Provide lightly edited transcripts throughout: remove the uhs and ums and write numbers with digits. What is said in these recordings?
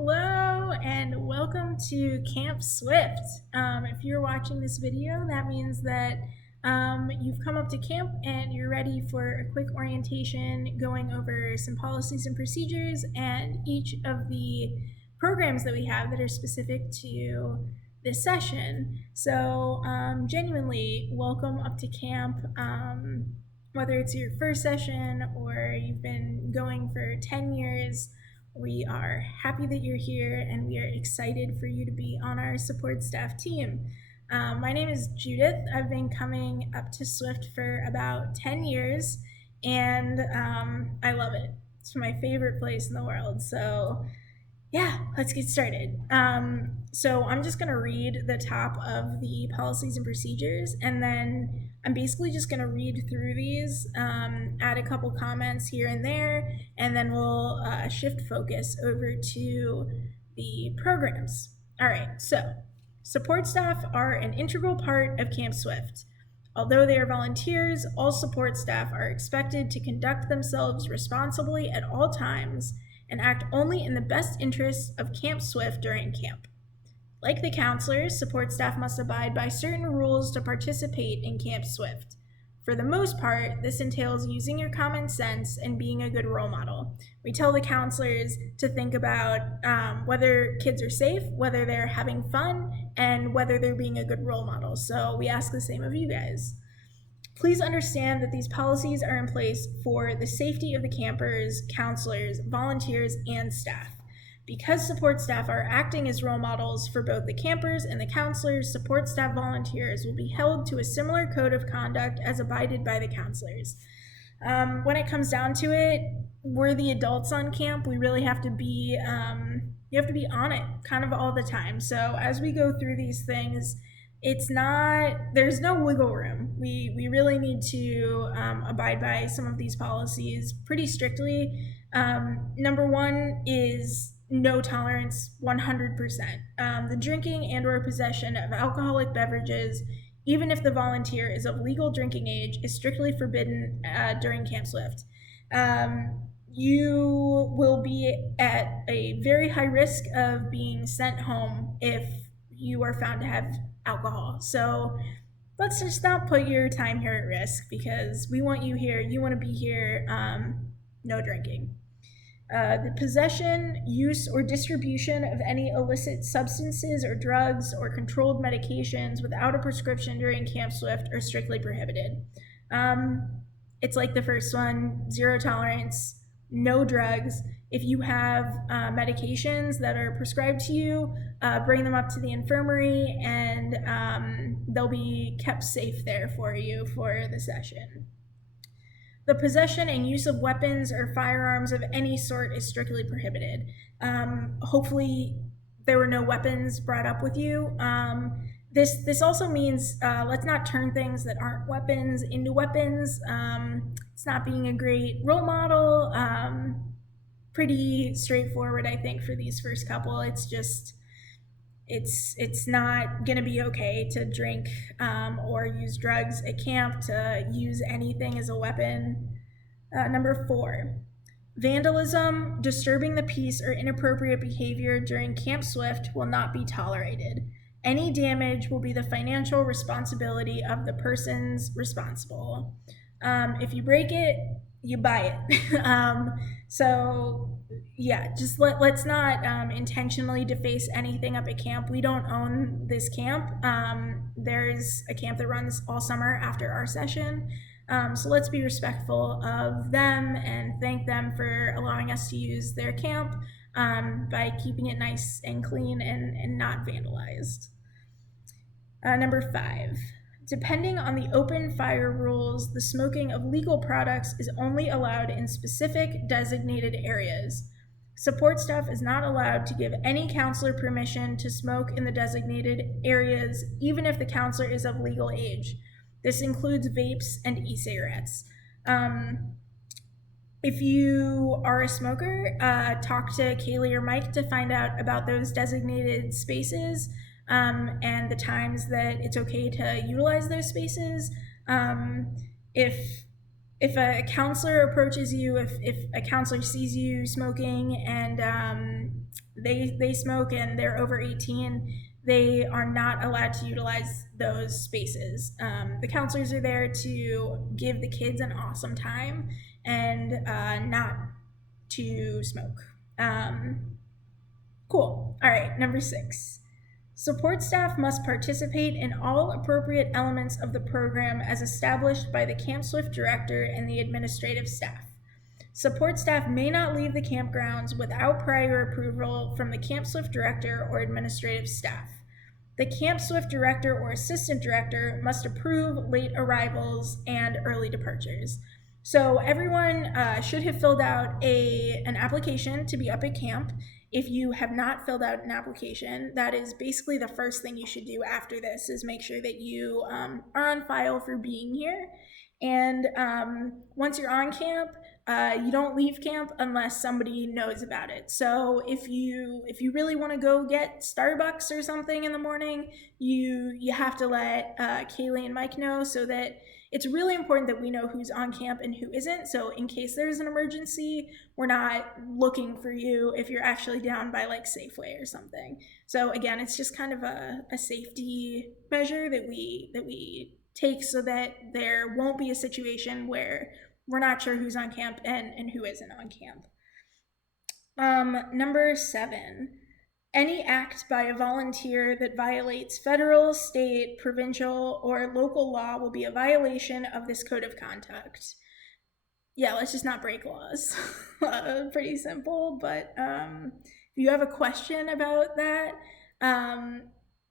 Hello and welcome to Camp Swift. If you're watching this video, that means that you've come up to camp and you're ready for a quick orientation going over some policies and procedures and each of the programs that we have that are specific to this session. So genuinely welcome up to camp. Whether it's your first session or you've been going for 10 years, we are happy that you're here and we are excited for you to be on our support staff team. My name is Judith. I've been coming up to Swift for about 10 years and I love it. It's my favorite place in the world. So yeah, let's get started. So I'm just going to read the top of the policies and procedures, and then I'm basically just going to read through these, add a couple comments here and there, and then we'll shift focus over to the programs. All right, so support staff are an integral part of Camp Swift. Although they are volunteers, all support staff are expected to conduct themselves responsibly at all times and act only in the best interests of Camp Swift during camp. Like the counselors, support staff must abide by certain rules to participate in Camp Swift. For the most part, this entails using your common sense and being a good role model. We tell the counselors to think about whether kids are safe, whether they're having fun, and whether they're being a good role model. So we ask the same of you guys. Please understand that these policies are in place for the safety of the campers, counselors, volunteers, and staff. Because support staff are acting as role models for both the campers and the counselors, support staff volunteers will be held to a similar code of conduct as abided by the counselors. When it comes down to it, we're the adults on camp. We really have to be, you have to be on it kind of all the time. So as we go through these things, there's no wiggle room. We really need to abide by some of these policies pretty strictly. Number one is no tolerance, 100%. The drinking and or possession of alcoholic beverages, even if the volunteer is of legal drinking age, is strictly forbidden during Camp Swift. You will be at a very high risk of being sent home if you are found to have alcohol. So let's just not put your time here at risk because we want you here. You want to be here. No drinking. The possession, use, or distribution of any illicit substances or drugs or controlled medications without a prescription during Camp Swift are strictly prohibited. It's like the first one, zero tolerance, no drugs. If you have medications that are prescribed to you, bring them up to the infirmary and they'll be kept safe there for you for the session. The possession and use of weapons or firearms of any sort is strictly prohibited. Hopefully there were no weapons brought up with you. This also means let's not turn things that aren't weapons into weapons. It's not being a great role model. Pretty straightforward, I think, for these first couple. It's just, it's not gonna be okay to drink or use drugs at camp, to use anything as a weapon. Number 4, vandalism, disturbing the peace, or inappropriate behavior during Camp Swift will not be tolerated. Any damage will be the financial responsibility of the persons responsible. If you break it, you buy it. So yeah, just let's not intentionally deface anything up at camp. We don't own this camp. There's a camp that runs all summer after our session. So let's be respectful of them and thank them for allowing us to use their camp by keeping it nice and clean and not vandalized. Number 5. Depending on the open fire rules, the smoking of legal products is only allowed in specific designated areas. Support staff is not allowed to give any counselor permission to smoke in the designated areas, even if the counselor is of legal age. This includes vapes and e-cigarettes. If you are a smoker, talk to Kaylee or Mike to find out about those designated spaces. And the times that it's okay to utilize those spaces. If a counselor approaches you, if a counselor sees you smoking and they smoke and they're over 18, they are not allowed to utilize those spaces. The counselors are there to give the kids an awesome time and not to smoke. Cool. All right, number 6. Support staff must participate in all appropriate elements of the program as established by the Camp Swift director and the administrative staff. Support staff may not leave the campgrounds without prior approval from the Camp Swift director or administrative staff. The Camp Swift director or assistant director must approve late arrivals and early departures. So everyone should have filled out an application to be up at camp. If you have not filled out an application, that is basically the first thing you should do after this, is make sure that you are on file for being here. And once you're on camp, you don't leave camp unless somebody knows about it. So if you really want to go get Starbucks or something in the morning, you have to let Kaylee and Mike know, so that it's really important that we know who's on camp and who isn't. So in case there's an emergency, we're not looking for you if you're actually down by like Safeway or something. So again, it's just kind of a safety measure that we take, so that there won't be a situation where we're not sure who's on camp and who isn't on camp. Number 7, any act by a volunteer that violates federal, state, provincial, or local law will be a violation of this code of conduct. Yeah, let's just not break laws. Pretty simple, but if you have a question about that,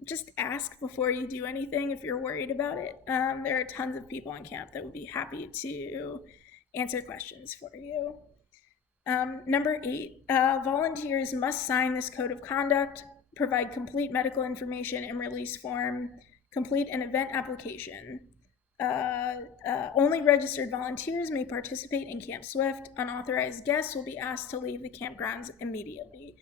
just ask before you do anything if you're worried about it. There are tons of people on camp that would be happy to answer questions for you. Number 8, volunteers must sign this code of conduct, provide complete medical information and release form, complete an event application. Only registered volunteers may participate in Camp Swift. Unauthorized guests will be asked to leave the campgrounds immediately.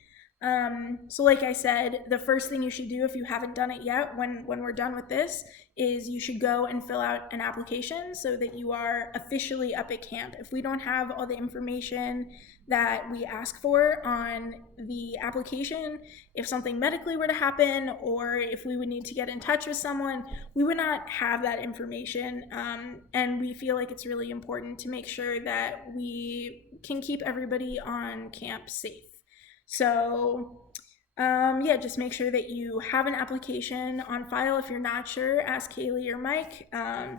So like I said, the first thing you should do if you haven't done it yet, when we're done with this, is you should go and fill out an application so that you are officially up at camp. If we don't have all the information that we ask for on the application, if something medically were to happen, or if we would need to get in touch with someone, we would not have that information. And we feel like it's really important to make sure that we can keep everybody on camp safe. So yeah, just make sure that you have an application on file. If you're not sure, ask Kaylee or Mike.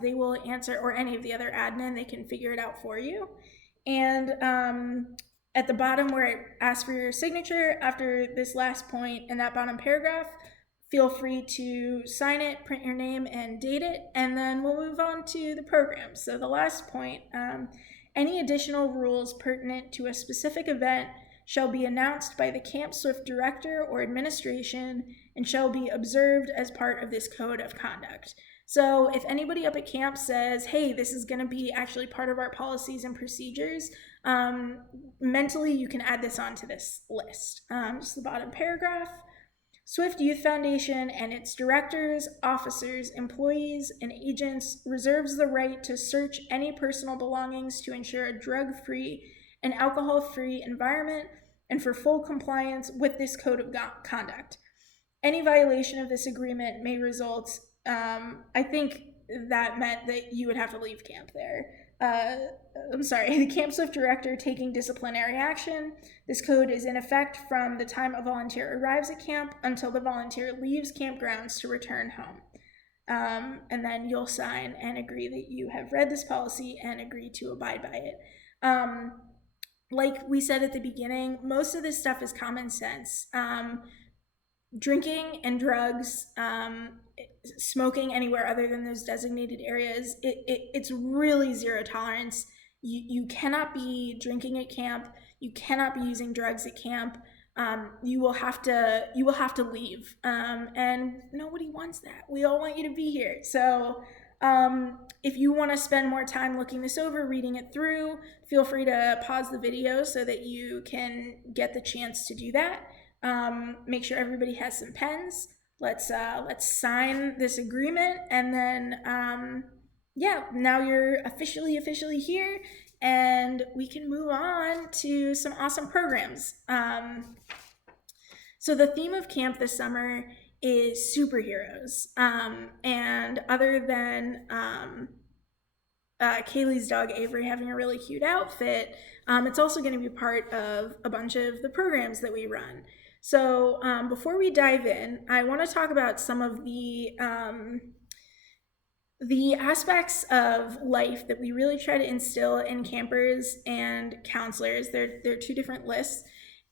They will answer, or any of the other admin, they can figure it out for you. And at the bottom where it asks for your signature, after this last point in that bottom paragraph, feel free to sign it, print your name and date it, and then we'll move on to the program. So the last point, any additional rules pertinent to a specific event shall be announced by the Camp Swift director or administration and shall be observed as part of this code of conduct. So if anybody up at camp says, hey, this is going to be actually part of our policies and procedures, mentally you can add this onto this list. Just the bottom paragraph. Swift Youth Foundation and its directors, officers, employees, and agents reserves the right to search any personal belongings to ensure a drug-free and alcohol-free environment and for full compliance with this code of conduct. Any violation of this agreement may result, I think that meant that you would have to leave camp there. I'm sorry, the Camp Swift director taking disciplinary action. This code is in effect from the time a volunteer arrives at camp until the volunteer leaves campgrounds to return home. And then you'll sign and agree that you have read this policy and agree to abide by it. Like we said at the beginning, most of this stuff is common sense. Drinking and drugs, smoking anywhere other than those designated areas, it's really zero tolerance. You cannot be drinking at camp. You cannot be using drugs at camp. You will have to leave. And nobody wants that. We all want you to be here. So if you want to spend more time looking this over, reading it through, feel free to pause the video so that you can get the chance to do that. Make sure everybody has some pens. Let's sign this agreement, and then yeah, now you're officially here, and we can move on to some awesome programs. So the theme of camp this summer is superheroes. And other than Kaylee's dog Avery having a really cute outfit, it's also going to be part of a bunch of the programs that we run. So before we dive in, I want to talk about some of the aspects of life that we really try to instill in campers and counselors. They're two different lists.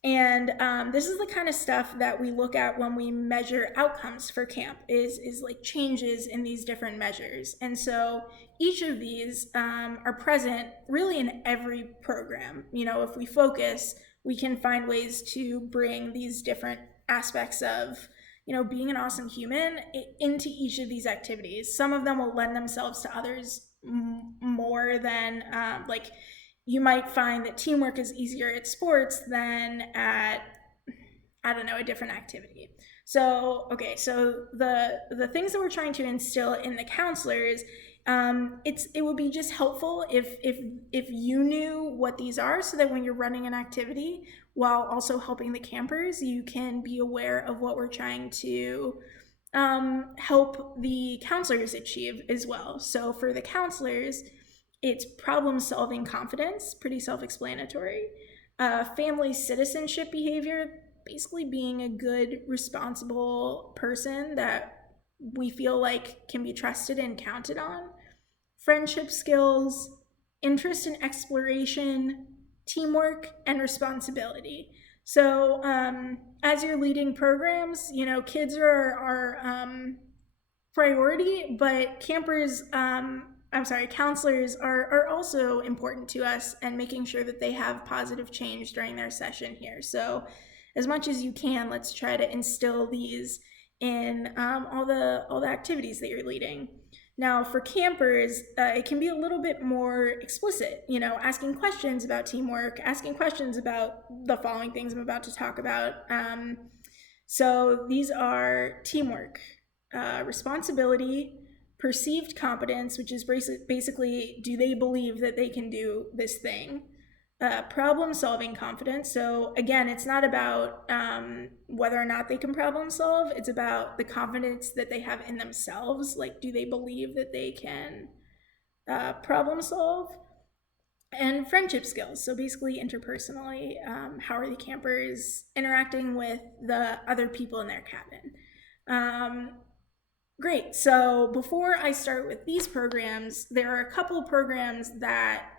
And this is the kind of stuff that we look at when we measure outcomes for camp is like changes in these different measures. And so each of these are present really in every program. If we focus, we can find ways to bring these different aspects of being an awesome human into each of these activities. Some of them will lend themselves to others more than like you might find that teamwork is easier at sports than at, I don't know, a different activity. So the things that we're trying to instill in the counselors, it would be just helpful if you knew what these are, so that when you're running an activity while also helping the campers, you can be aware of what we're trying to help the counselors achieve as well. So for the counselors, it's problem solving confidence, pretty self explanatory. Family citizenship behavior, basically being a good, responsible person that we feel like can be trusted and counted on. Friendship skills, interest in exploration, teamwork, and responsibility. So, as you're leading programs, kids are our priority, but counselors are also important to us, and making sure that they have positive change during their session here. So, as much as you can, let's try to instill these in all the activities that you're leading. Now, for campers, it can be a little bit more explicit, asking questions about teamwork, asking questions about the following things I'm about to talk about. So these are teamwork, responsibility, perceived competence, which is basically, do they believe that they can do this thing? Problem solving confidence. So again, it's not about whether or not they can problem solve. It's about the confidence that they have in themselves. Like, do they believe that they can problem solve? And friendship skills. So basically, interpersonally, how are the campers interacting with the other people in their cabin? Great. So before I start with these programs, there are a couple of programs that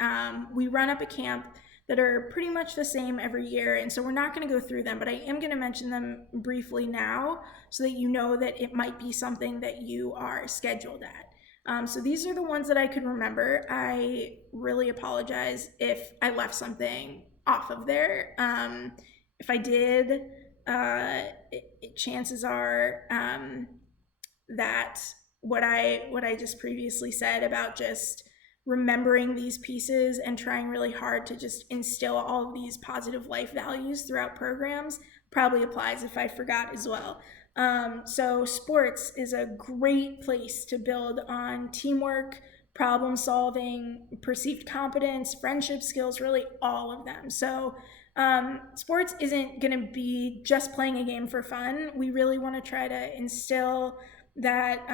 we run up at camp that are pretty much the same every year. And so we're not going to go through them, but I am going to mention them briefly now so that you know that it might be something that you are scheduled at. So these are the ones that I could remember. I really apologize if I left something off of there. If I did, chances are that what I just previously said about just remembering these pieces and trying really hard to just instill all of these positive life values throughout programs probably applies if I forgot as well. So sports is a great place to build on teamwork, problem solving, perceived competence, friendship skills, really all of them. So sports isn't going to be just playing a game for fun. We really want to try to instill that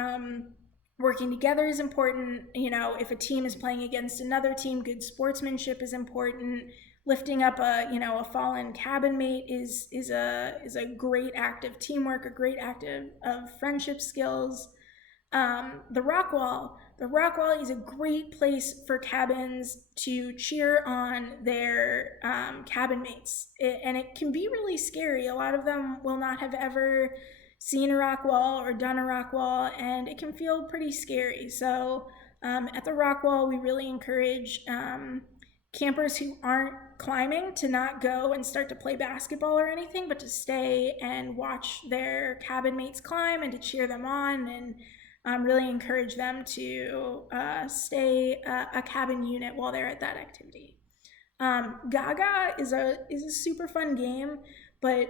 working together is important. If a team is playing against another team, good sportsmanship is important. Lifting up a fallen cabin mate is a great act of teamwork, a great act of friendship skills. The rock wall is a great place for cabins to cheer on their cabin mates, and it can be really scary. A lot of them will not have ever seen a rock wall or done a rock wall, and it can feel pretty scary. So at the rock wall, we really encourage campers who aren't climbing to not go and start to play basketball or anything, but to stay and watch their cabin mates climb and to cheer them on, and really encourage them to stay a cabin unit while they're at that activity. Gaga is a super fun game, but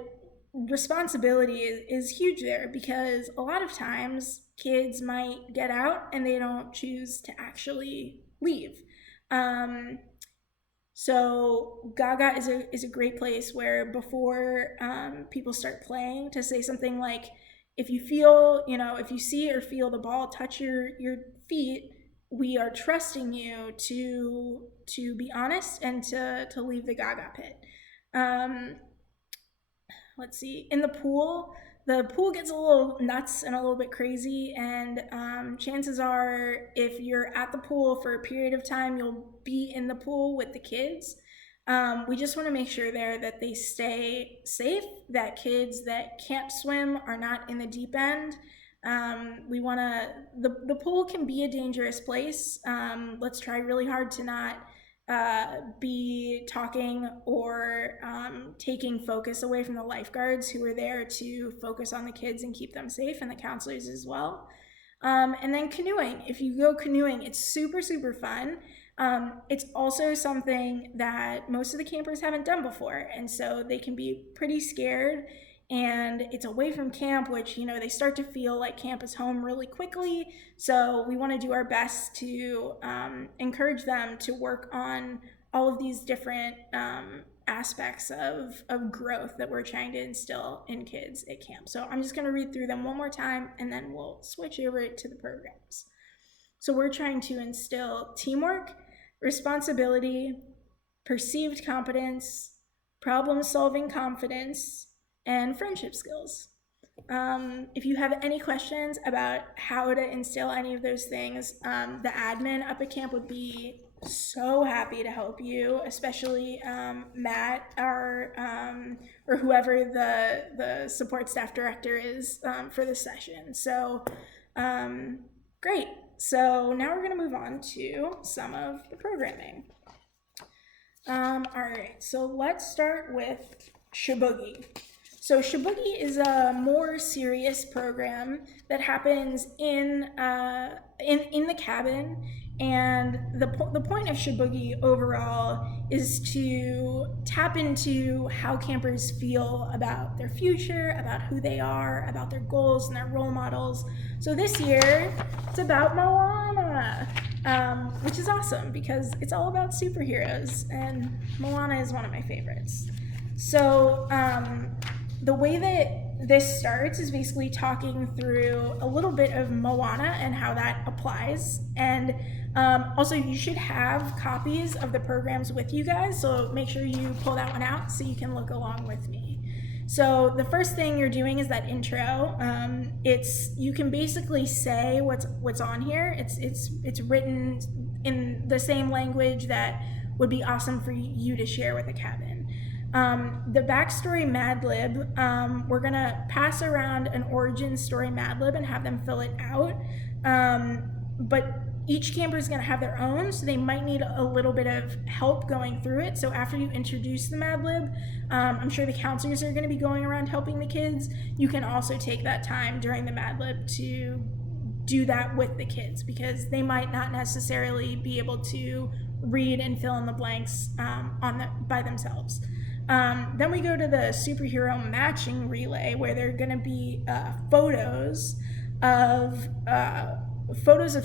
responsibility is huge there, because a lot of times kids might get out and they don't choose to actually leave. So Gaga is a great place where before people start playing to say something like, if you feel, if you see or feel the ball touch your feet, we are trusting you to be honest and to leave the Gaga pit. Um, let's see, in the pool gets a little nuts and a little bit crazy, and chances are if you're at the pool for a period of time, you'll be in the pool with the kids. We just want to make sure there that they stay safe, that kids that can't swim are not in the deep end. We want to, the pool can be a dangerous place. Let's try really hard to not be talking or taking focus away from the lifeguards who are there to focus on the kids and keep them safe, and the counselors as well. And then canoeing. If you go canoeing, it's super, super fun. It's also something that most of the campers haven't done before, and so they can be pretty scared. And it's away from camp, which, they start to feel like camp is home really quickly. So we want to do our best to encourage them to work on all of these different aspects of growth that we're trying to instill in kids at camp. So I'm just going to read through them one more time, and then we'll switch over to the programs. So we're trying to instill teamwork, responsibility, perceived competence, problem-solving confidence, and friendship skills. If you have any questions about how to instill any of those things, the admin up at camp would be so happy to help you, especially Matt or whoever the support staff director is for the session. So great. So now we're going to move on to some of the programming. All right, so let's start with Shaboogie. So Shaboogie is a more serious program that happens in the cabin, and the point of Shaboogie overall is to tap into how campers feel about their future, about who they are, about their goals and their role models. So this year, it's about Moana, which is awesome because it's all about superheroes, and Moana is one of my favorites. So the way that this starts is basically talking through a little bit of Moana and how that applies. And also, you should have copies of the programs with you guys, so make sure you pull that one out so you can look along with me. So the first thing you're doing is that intro. You can basically say what's on here. It's written in the same language that would be awesome for you to share with the cabin. The backstory Mad Lib, we're gonna pass around an origin story Mad Lib and have them fill it out. But each camper is gonna have their own, so they might need a little bit of help going through it. So after you introduce the Mad Lib, I'm sure the counselors are gonna be going around helping the kids. You can also take that time during the Mad Lib to do that with the kids, because they might not necessarily be able to read and fill in the blanks by themselves. Then we go to the superhero matching relay, where there are going to be photos of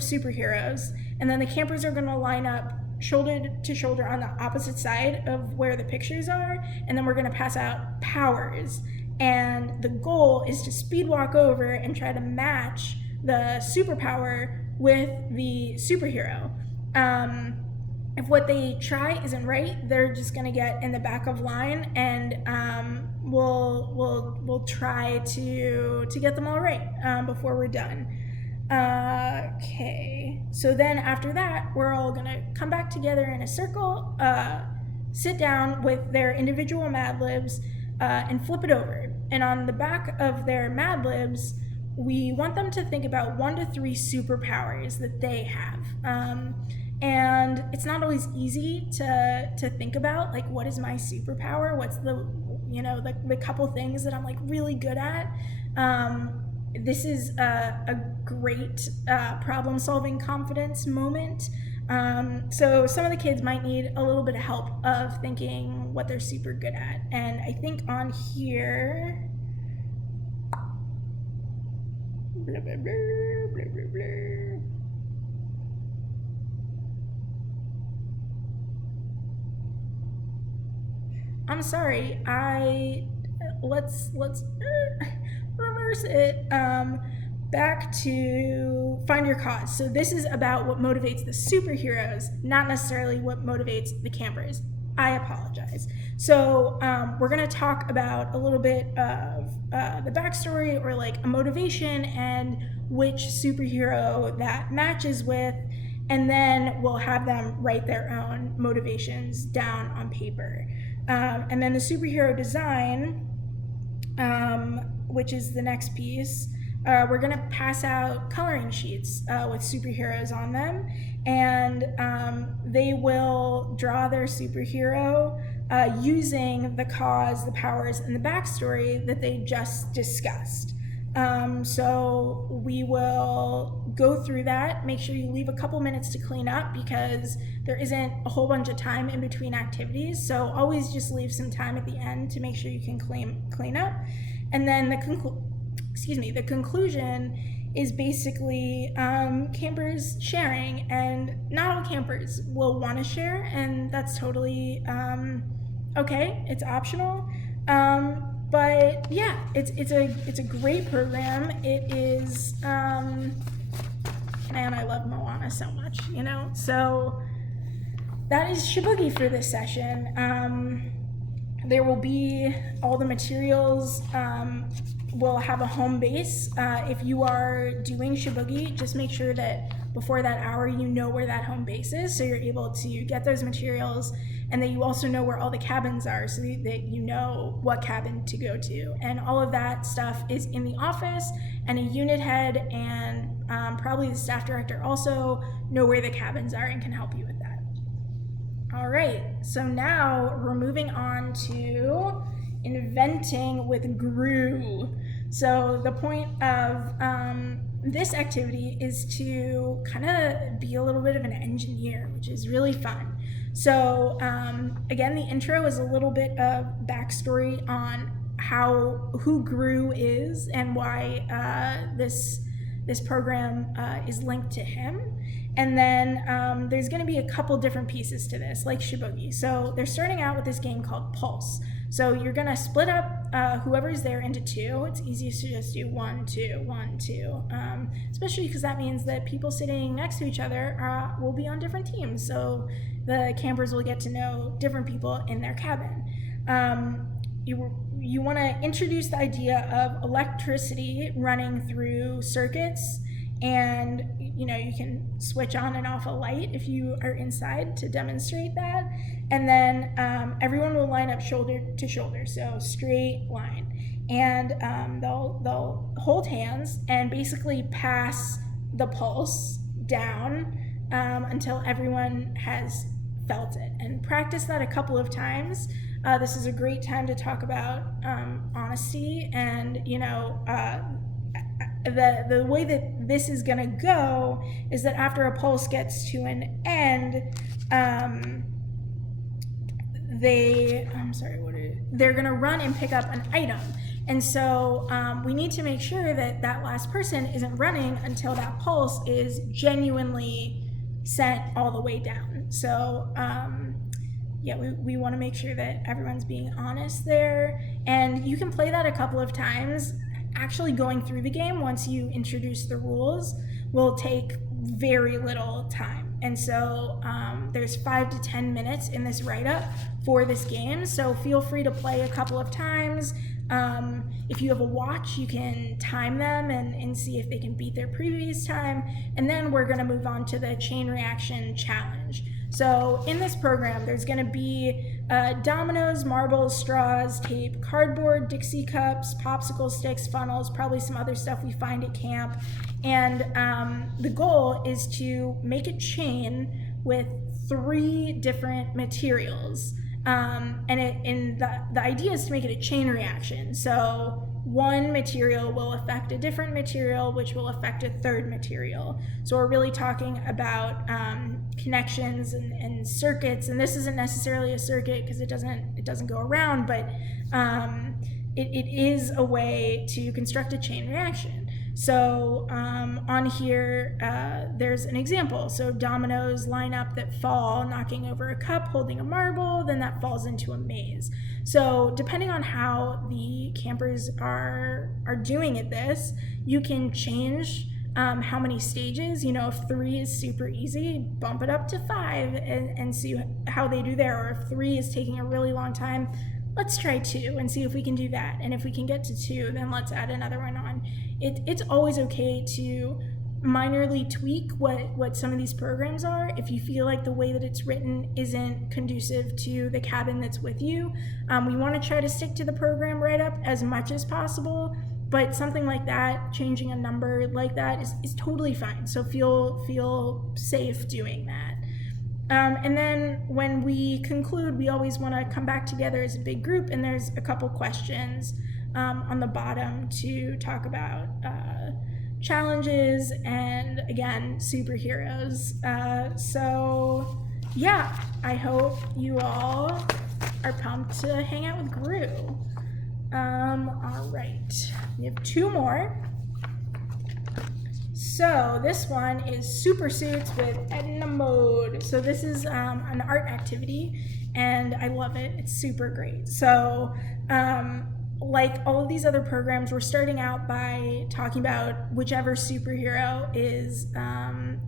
superheroes, and then the campers are going to line up shoulder to shoulder on the opposite side of where the pictures are, and then we're going to pass out powers. And the goal is to speed walk over and try to match the superpower with the superhero. If what they try isn't right, they're just gonna get in the back of line, and we'll try to get them all right before we're done. Okay, so then after that, we're all gonna come back together in a circle, sit down with their individual Mad Libs, and flip it over. And on the back of their Mad Libs, we want them to think about 1 to 3 superpowers that they have. And it's not always easy to think about, like, what is my superpower? What's the couple things that I'm like really good at? This is a great problem-solving confidence moment. So some of the kids might need a little bit of help of thinking what they're super good at. And I think on here, blah, blah, blah, blah, blah, blah. I'm sorry. Let's reverse it. Back to find your cause. So this is about what motivates the superheroes, not necessarily what motivates the campers. I apologize. So we're going to talk about a little bit of the backstory, or like a motivation, and which superhero that matches with, and then we'll have them write their own motivations down on paper. And then the superhero design, which is the next piece, we're going to pass out coloring sheets with superheroes on them, and they will draw their superhero using the cause, the powers, and the backstory that they just discussed. So we will go through that. Make sure you leave a couple minutes to clean up, because there isn't a whole bunch of time in between activities. So always just leave some time at the end to make sure you can clean up. And then the conclusion is basically campers sharing, and not all campers will want to share, and that's totally okay. It's optional. But yeah, it's a great program. It is, man, I love Moana so much, you know. So that is Shiboogie for this session. There will be all the materials. We'll have a home base. If you are doing Shiboogie, just make sure that before that hour you know where that home base is, so you're able to get those materials, and that you also know where all the cabins are, so that you know what cabin to go to. And all of that stuff is in the office, and a unit head and probably the staff director also know where the cabins are and can help you with that. All right, so now we're moving on to inventing with Gru. So the point of this activity is to kind of be a little bit of an engineer, which is really fun. So again, the intro is a little bit of backstory on who Gru is and why this program is linked to him. And then there's going to be a couple different pieces to this, like Shiboogie. So they're starting out with this game called Pulse. So you're going to split up whoever's there into two. It's easiest to just do 1, 2, 1, 2, especially because that means that people sitting next to each other will be on different teams. So the campers will get to know different people in their cabin. You want to introduce the idea of electricity running through circuits, and you can switch on and off a light if you are inside to demonstrate that. And then everyone will line up shoulder to shoulder, so straight line, and they'll hold hands and basically pass the pulse down until everyone has felt it, and practice that a couple of times. This is a great time to talk about honesty, and the way that this is going to go is that after a pulse gets to an end, they're going to run and pick up an item. And so we need to make sure that that last person isn't running until that pulse is genuinely sent all the way down. So we want to make sure that everyone's being honest there. And you can play that a couple of times. Actually going through the game, once you introduce the rules, will take very little time. And so there's 5 to 10 minutes in this write-up for this game. So feel free to play a couple of times. If you have a watch, you can time them and see if they can beat their previous time. And then we're going to move on to the chain reaction challenge. So in this program, there's going to be dominoes, marbles, straws, tape, cardboard, Dixie cups, popsicle sticks, funnels, probably some other stuff we find at camp. And the goal is to make a chain with 3 different materials. And the idea is to make it a chain reaction. So one material will affect a different material, which will affect a third material. So we're really talking about connections and circuits. And this isn't necessarily a circuit because it doesn't go around, but it is a way to construct a chain reaction. So on here, there's an example. So dominoes line up that fall, knocking over a cup, holding a marble, then that falls into a maze. So depending on how the campers are doing at this, you can change how many stages. If 3 is super easy, bump it up to 5 and see how they do there. Or if 3 is taking a really long time, let's try 2 and see if we can do that. And if we can get to 2, then let's add another one on. It's always okay to minorly tweak what some of these programs are if you feel like the way that it's written isn't conducive to the cabin that's with you. We want to try to stick to the program write-up as much as possible, but something like that, changing a number like that is totally fine. So feel safe doing that. And then when we conclude, we always want to come back together as a big group, and there's a couple questions on the bottom to talk about challenges and, again, superheroes. So yeah, I hope you all are pumped to hang out with Gru. All right, we have 2 more. So this one is Super Suits with Edna Mode. So this is an art activity, and I love it. It's super great. So like all of these other programs, we're starting out by talking about whichever superhero is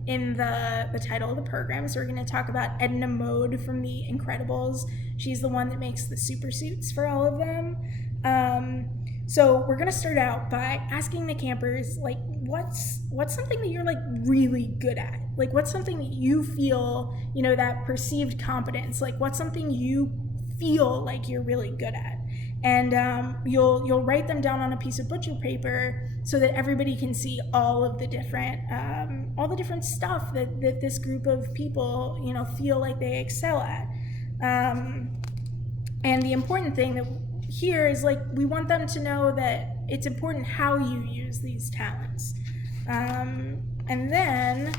in the title of the program. So we're going to talk about Edna Mode from The Incredibles. She's the one that makes the super suits for all of them. So we're gonna start out by asking the campers, like, what's something that you're like really good at? Like, what's something that you feel, that perceived competence? Like, what's something you feel like you're really good at? And you'll write them down on a piece of butcher paper so that everybody can see all the different stuff that this group of people, feel like they excel at. And the important thing that here is, like, we want them to know that it's important how you use these talents. And then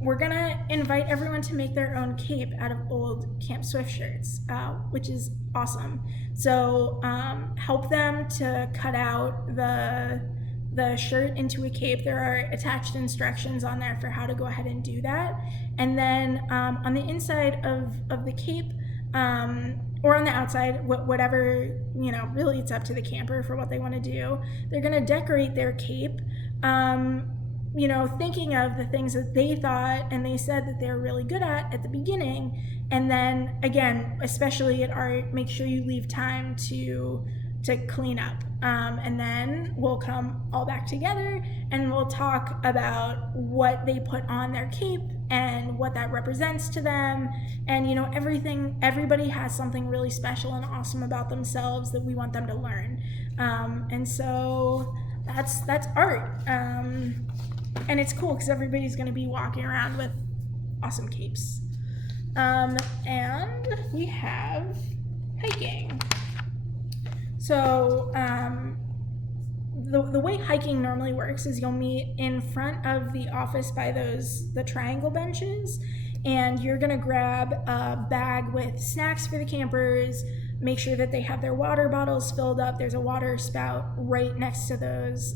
we're gonna invite everyone to make their own cape out of old Camp Swift shirts, which is awesome. So help them to cut out the shirt into a cape. There are attached instructions on there for how to go ahead and do that. And then on the inside of the cape, or on the outside, whatever, really it's up to the camper for what they want to do. They're going to decorate their cape, thinking of the things that they thought and they said that they're really good at the beginning. And then, again, especially at art, make sure you leave time to clean up. And then we'll come all back together and we'll talk about what they put on their cape and what that represents to them. And, everybody has something really special and awesome about themselves that we want them to learn. And so that's art. And it's cool because everybody's going to be walking around with awesome capes. And we have hiking. So the way hiking normally works is you'll meet in front of the office by the triangle benches, and you're gonna grab a bag with snacks for the campers. Make sure that they have their water bottles filled up. There's a water spout right next to those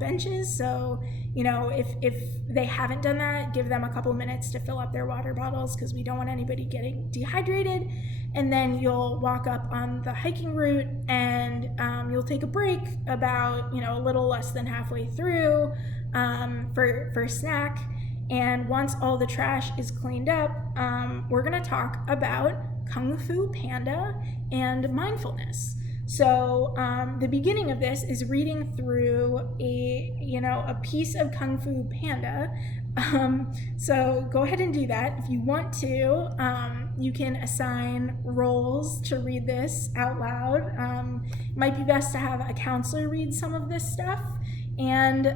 benches. So, if they haven't done that, give them a couple minutes to fill up their water bottles because we don't want anybody getting dehydrated. And then you'll walk up on the hiking route and you'll take a break about, a little less than halfway through for a snack. And once all the trash is cleaned up, we're gonna talk about Kung Fu Panda and mindfulness. So the beginning of this is reading through a piece of Kung Fu Panda. So go ahead and do that. If you want to, you can assign roles to read this out loud. It might be best to have a counselor read some of this stuff. And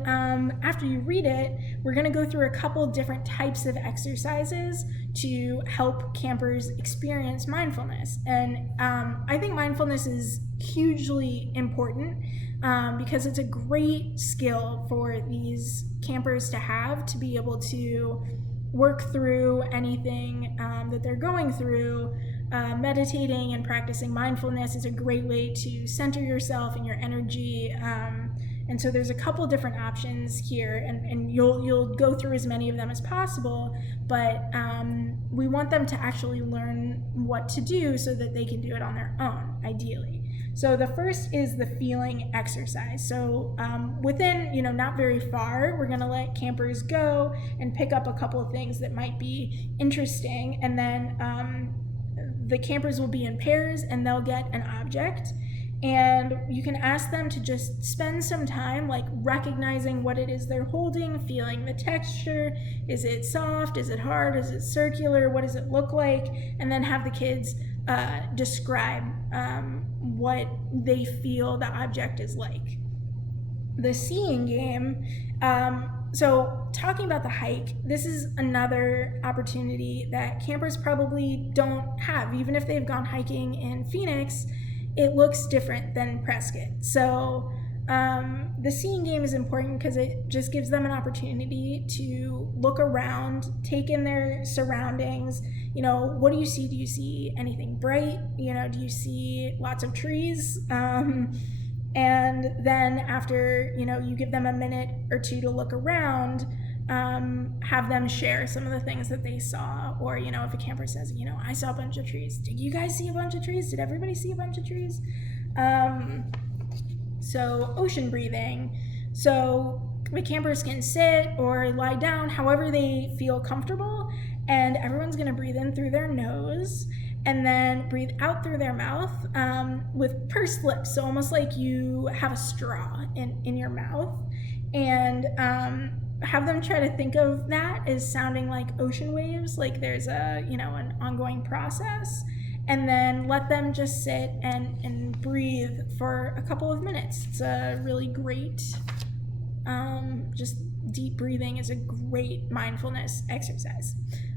after you read it, we're going to go through a couple different types of exercises to help campers experience mindfulness. And I think mindfulness is hugely important because it's a great skill for these campers to have, to be able to work through anything that they're going through. Meditating and practicing mindfulness is a great way to center yourself and your energy And so there's a couple different options here, and you'll go through as many of them as possible, but we want them to actually learn what to do so that they can do it on their own, ideally. So the first is the feeling exercise. So within, not very far, we're gonna let campers go and pick up a couple of things that might be interesting, and then the campers will be in pairs and they'll get an object. And you can ask them to just spend some time like recognizing what it is they're holding, feeling the texture. Is it soft? Is it hard? Is it circular? What does it look like? And then have the kids describe what they feel the object is like. The seeing game, so talking about the hike, this is another opportunity that campers probably don't have. Even if they've gone hiking in Phoenix, it looks different than Prescott. So the seeing game is important because it just gives them an opportunity to look around, take in their surroundings. What do you see? Do you see anything bright? Do you see lots of trees? And then after, you give them a minute or two to look around, have them share some of the things that they saw. Or, if a camper says, I saw a bunch of trees. Did you guys see a bunch of trees? Did everybody see a bunch of trees? So ocean breathing. So the campers can sit or lie down however they feel comfortable, and everyone's gonna breathe in through their nose and then breathe out through their mouth with pursed lips. So almost like you have a straw in your mouth, and have them try to think of that as sounding like ocean waves, like there's an ongoing process, and then let them just sit and breathe for a couple of minutes. It's a really great, just deep breathing is a great mindfulness exercise.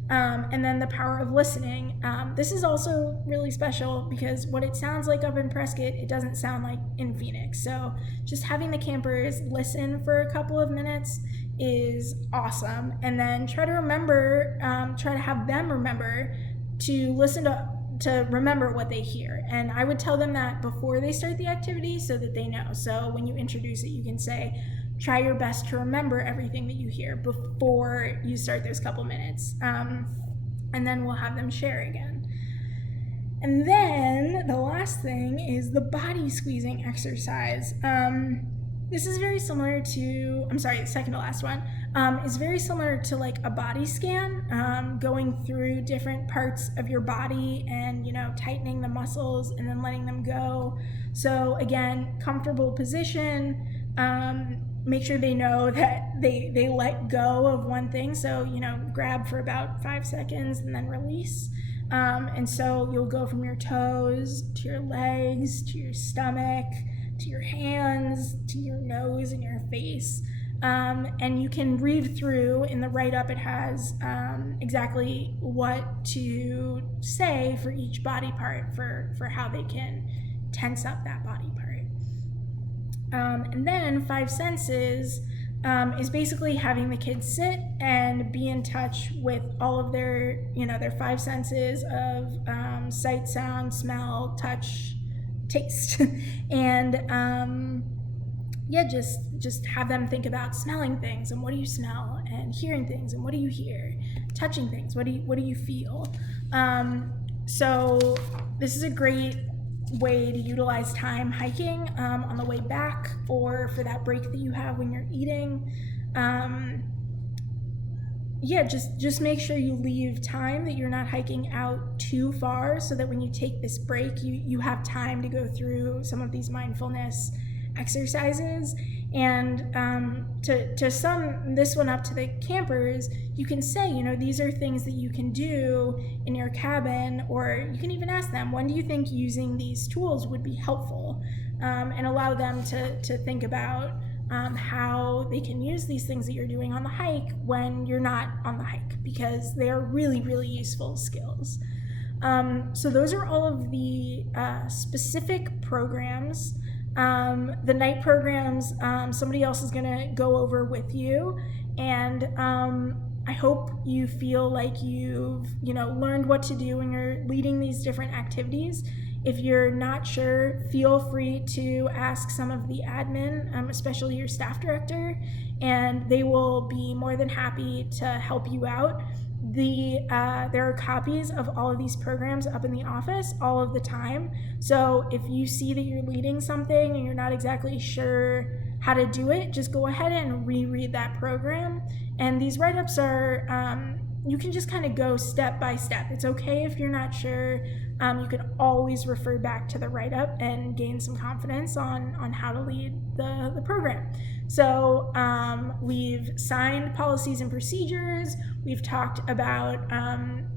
And then the power of listening. This is also really special because what it sounds like up in Prescott, it doesn't sound like in Phoenix. So just having the campers listen for a couple of minutes is awesome. And then try to have them remember to listen to remember what they hear. And I would tell them that before they start the activity so that they know. So when you introduce it, you can say, try your best to remember everything that you hear before you start those couple minutes. And then we'll have them share again. And then the last thing is the body squeezing exercise. This is very similar to, the second to last one, is very similar to like a body scan, going through different parts of your body and, tightening the muscles and then letting them go. So again, comfortable position, make sure they know that they let go of one thing. So, grab for about 5 seconds and then release. And so you'll go from your toes to your legs, to your stomach, to your hands, to your nose and your face. And you can read through in the write-up, it has exactly what to say for each body part for how they can tense up that body part. And then 5 senses is basically having the kids sit and be in touch with all of their 5 senses of sight, sound, smell, touch, taste. And just have them think about smelling things and what do you smell, and hearing things and what do you hear, touching things, what do you feel. So this is a great way to utilize time hiking on the way back or for that break that you have when you're eating. Just make sure you leave time, that you're not hiking out too far, so that when you take this break, you have time to go through some of these mindfulness exercises. And to sum this one up to the campers, you can say, these are things that you can do in your cabin, or you can even ask them, when do you think using these tools would be helpful? And allow them to think about how they can use these things that you're doing on the hike when you're not on the hike, because they are really, really useful skills. So those are all of the specific programs. The night programs, somebody else is going to go over with you, and I hope you feel like you've learned what to do when you're leading these different activities. If you're not sure, feel free to ask some of the admin, especially your staff director, and they will be more than happy to help you out. There are copies of all of these programs up in the office all of the time. So if you see that you're leading something and you're not exactly sure how to do it, just go ahead and reread that program. And these write-ups are, you can just kind of go step by step. It's okay if you're not sure. You can always refer back to the write-up and gain some confidence on how to lead the program. So we've signed policies and procedures. We've talked about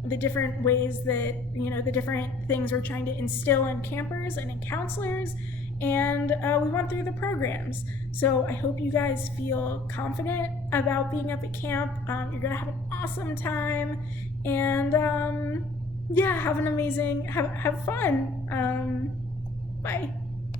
the different ways that, the different things we're trying to instill in campers and in counselors. And we went through the programs. So I hope you guys feel confident about being up at camp. You're gonna have an awesome time, and yeah, have an amazing, have fun. Bye.